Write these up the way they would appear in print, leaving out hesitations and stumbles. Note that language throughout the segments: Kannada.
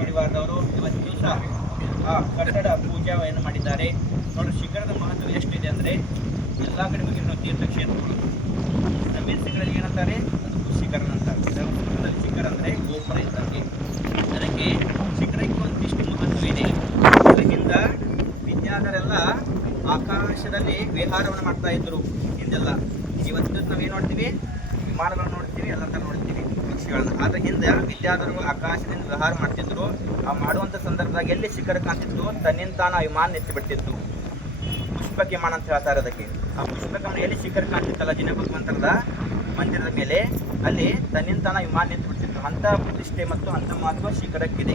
ಪರಿವಾರದವರು ಇವತ್ತು ದಿವಸ ಆ ಕಟ್ಟಡ ಪೂಜೆಯನ್ನು ಮಾಡಿದ್ದಾರೆ. ನೋಡಿ, ಶಿಖರದ ಮಹತ್ವ ಎಷ್ಟಿದೆ ಅಂದರೆ ಎಲ್ಲ ಕಡೆ ಹೋಗಿ ನಾವು ತೀರ್ಥಕ್ಷೇತ್ರಗಳು ನಮ್ಮ ಶಿಖರಲ್ಲಿ ಏನಂತಾರೆ, ಅದು ಶಿಖರ ಅಂತಾರೆ. ಸಂಸ್ಕೃತದಲ್ಲಿ ಶಿಖರ ಅಂದರೆ ಗೋಪುರ ಇದ್ದಂಗೆ. ಅದಕ್ಕೆ ಶಿಖರಕ್ಕೆ ಒಂದಿಷ್ಟು ಮಹತ್ವ ಇದೆ. ಅದಕ್ಕಿಂತ ವಿದ್ಯಾಧರೆಲ್ಲ ಆಕಾಶದಲ್ಲಿ ವಿಹಾರವನ್ನು ಮಾಡ್ತಾ ಇದ್ರು ಹಿಂದೆಲ್ಲ. ಇವತ್ತು ನಾವೇನು ನೋಡ್ತೀವಿ, ವಿಮಾನಗಳನ್ನು ನೋಡ್ತೀವಿ, ಎಲ್ಲ ಥರ ನೋಡ್ತೀವಿ ಪಕ್ಷಿಗಳನ್ನ. ಆದ್ರೆ ಹಿಂದೆ ವಿದ್ಯಾಧರಗಳು ಆಕಾಶದಿಂದ ವಿಹಾರ ಮಾಡ್ತಿದ್ರು. ಆ ಮಾಡುವಂಥ ಸಂದರ್ಭದಾಗ ಎಲ್ಲಿ ಶಿಖರ ಕಾಣ್ತಿತ್ತು, ತನ್ನಿಂದ ತಾನು ಆ ವಿಮಾನ ಎತ್ತಿ ಬಿಡ್ತಿತ್ತು. ಪುಷ್ಪಕ ವಿಮಾನ ಅಂತ ಹೇಳ್ತಾರೆ ಅದಕ್ಕೆ. ಆ ಪುಷ್ಪಕ ಎಲ್ಲಿ ಶಿಖರ ಕಾಣ್ತಿತ್ತಲ್ಲ ಜಿನ ಭಗವಂತರದ ಮಂದಿರದ ಮೇಲೆ, ಅಲ್ಲಿ ತನ್ನಿಂದ ತಾನು ವಿಮಾನ ಎತ್ತಿ ಬಿಡ್ತಿತ್ತು. ಅಂಥ ಪ್ರತಿಷ್ಠೆ ಮತ್ತು ಅಂಥ ಮಹತ್ವ ಶಿಖರಕ್ಕಿದೆ.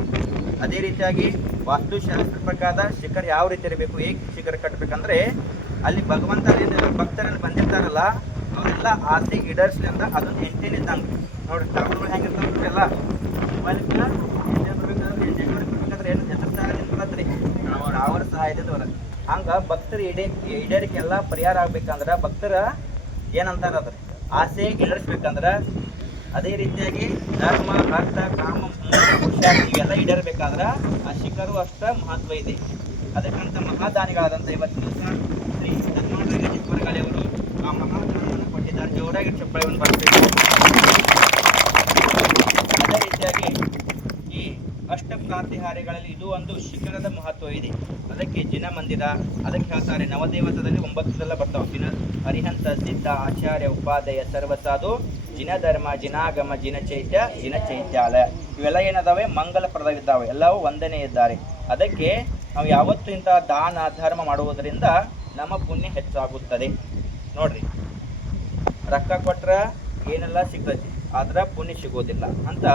ಅದೇ ರೀತಿಯಾಗಿ ವಾಸ್ತುಶಾಸ್ತ್ರ ಪ್ರಕಾರ ಶಿಖರ ಯಾವ ರೀತಿ ಇರಬೇಕು, ಹೇಗೆ ಶಿಖರ ಕಟ್ಟಬೇಕಂದ್ರೆ, ಅಲ್ಲಿ ಭಗವಂತ ಭಕ್ತರನ್ನು ಬಂದಿರ್ತಾರಲ್ಲ ಅವರೆಲ್ಲ ಆಸೆ ಈಡೇರಿಸಲಿ ಅಂತ ಅದೊಂದು ಎಂಟೇನ್ ಇದ್ದಂಗೆ. ನೋಡಿ, ಟವರ್ಗಳು ಹೆಂಗಿರ್ತಾವೆ ಎಲ್ಲ ಮೊಬೈಲ್ಗೆ ಬರ್ಬೇಕಾದ್ರೆ ಏನು ಎದುರ್ತಾರತ್ರಿ ಅವರ ಸಹಾಯದಿಂದ ಬರೋದು. ಹಂಗೆ ಭಕ್ತರ ಈಡೇರಿಕೆ ಎಲ್ಲ ಪರಿಹಾರ ಆಗ್ಬೇಕಂದ್ರೆ ಭಕ್ತರ ಏನಂತಾರ ಅದ್ರ ಆಸೆ ಈಡೇರಿಸ್ಬೇಕಂದ್ರೆ, ಅದೇ ರೀತಿಯಾಗಿ ಧರ್ಮ ಅರ್ಥ ಕಾಮ ಇವೆಲ್ಲ ಈಡೇರಬೇಕಾದ್ರೆ ಆ ಶಿಖರು ಅಷ್ಟ ಮಹತ್ವ ಇದೆ. ಅದಕ್ಕಂತ ಮಹಾದಾನಿಗಳಾದಂಥ ಇವತ್ತು ದಿವಸ ಶ್ರೀ ಅವರು ಆ ಮಹಾದಾನವನ್ನು ಕೊಟ್ಟಿದ್ದಾರೆ. ಜೋರಾಗಿ ಚಪ್ಪಳವನ್ನು ಬರಬೇಕು. ಅದೇ ರೀತಿಯಾಗಿ ಈ ಅಷ್ಟಪ್ರಾತಿಹಾರ್ಯಗಳಲ್ಲಿ ಇದು ಒಂದು ಶಿಖರದ ಮಹತ್ವ ಇದೆ. ಅದಕ್ಕೆ ಜಿನ ಮಂದಿರ, ಅದಕ್ಕೆ ಹೇಳ್ತಾರೆ ನವದೇವತದಲ್ಲಿ 9 ಬರ್ತಾವೆ. ಜಿನ ಹರಿಹಂತ ಸಿದ್ಧ ಆಚಾರ್ಯ ಉಪಾಧ್ಯಾಯ ಸರ್ವಸಾಧು ಜಿನ ಧರ್ಮ ಜಿನಾಗಮ ಜಿನ ಚೈತ್ಯ ಜಿನ ಚೈತ್ಯಾಲಯ. ಇವೆಲ್ಲ ಏನದಾವೆ, ಮಂಗಲಪ್ರದವಿದ್ದಾವೆ, ಎಲ್ಲವೂ ಒಂದನೇ ಇದ್ದಾರೆ. ಅದಕ್ಕೆ ನಾವು ಯಾವತ್ತೂ ಇಂಥ ದಾನ ಧರ್ಮ ಮಾಡುವುದರಿಂದ ನಮ್ಮ ಪುಣ್ಯ ಹೆಚ್ಚಾಗುತ್ತದೆ. ನೋಡ್ರಿ, ರೊಕ್ಕ ಕೊಟ್ರೆ ಏನೆಲ್ಲ ಸಿಗ್ತೈತಿ, ಆದ್ರೆ ಪುಣ್ಯ ಸಿಗೋದಿಲ್ಲ ಅಂತ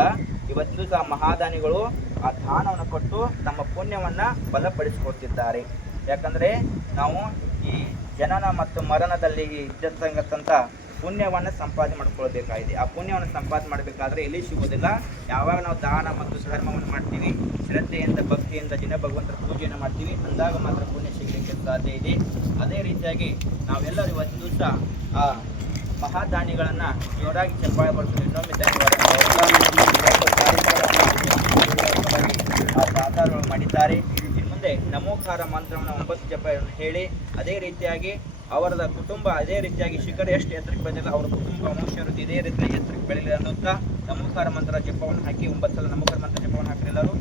ಇವತ್ತು ಸಹ ಮಹಾದಾನಿಗಳು ಆ ದಾನವನ್ನು ಕೊಟ್ಟು ತಮ್ಮ ಪುಣ್ಯವನ್ನು ಬಲಪಡಿಸಿಕೊಳ್ತಿದ್ದಾರೆ. ಯಾಕಂದರೆ ನಾವು ಈ ಜನನ ಮತ್ತು ಮರಣದಲ್ಲಿ ಇದ್ದಂಥ ಪುಣ್ಯವನ್ನು ಸಂಪಾದನೆ ಮಾಡ್ಕೊಳ್ಬೇಕಾಗಿದೆ. ಆ ಪುಣ್ಯವನ್ನು ಸಂಪಾದನೆ ಮಾಡಬೇಕಾದ್ರೆ ಎಲ್ಲಿ ಸಿಗೋದಿಲ್ಲ. ಯಾವಾಗ ನಾವು ದಾನ ಮತ್ತು ಧರ್ಮವನ್ನು ಮಾಡ್ತೀವಿ, ಶ್ರದ್ಧೆಯಿಂದ ಭಕ್ತಿಯಿಂದ ಜಿನ ಭಗವಂತರ ಪೂಜೆಯನ್ನು ಮಾಡ್ತೀವಿ, ಅಂದಾಗ ಮಾತ್ರ ಪುಣ್ಯ ಸಿಗಲಿಕ್ಕೆ ಸಾಧ್ಯ ಇದೆ. ಅದೇ ರೀತಿಯಾಗಿ ನಾವೆಲ್ಲರೂ ಇವತ್ತು ದಿವಸ ಆ ಮಹಾದಾನಿಗಳನ್ನು ಜೋರಾಗಿ ಚಪ್ಪಾಳೆ ಬರ್ತದೆ. ಇನ್ನೊಮ್ಮೆ ದಾತಾರಗಳು ಮಾಡಿದ್ದಾರೆ. ಇನ್ನು ಮುಂದೆ ನಮೋಕಾರ ಮಂತ್ರವನ್ನು 9 ಜಪವನ್ನು ಹೇಳಿ, ಅದೇ ರೀತಿಯಾಗಿ ಅವರದ ಕುಟುಂಬ ಅದೇ ರೀತಿಯಾಗಿ ಶಿಖರ ಎಷ್ಟು ಎತ್ತರಕ್ಕೆ ಬೆಳೆದಿಲ್ಲ, ಅವರ ಕುಟುಂಬ ವಂಶರು ಇದೇ ರೀತಿ ಎತ್ತರಕ್ಕೆ ಬೆಳೆಯಲಿ ಅನ್ನುತ್ತಾ ನಮೋಕಾರ ಮಂತ್ರ ಜಪವನ್ನು ಹಾಕಿ 9 ಸಲ ನಮೋಕಾರ ಮಂತ್ರ ಜಪವನ್ನು ಹಾಕಿರೆಲ್ಲರೂ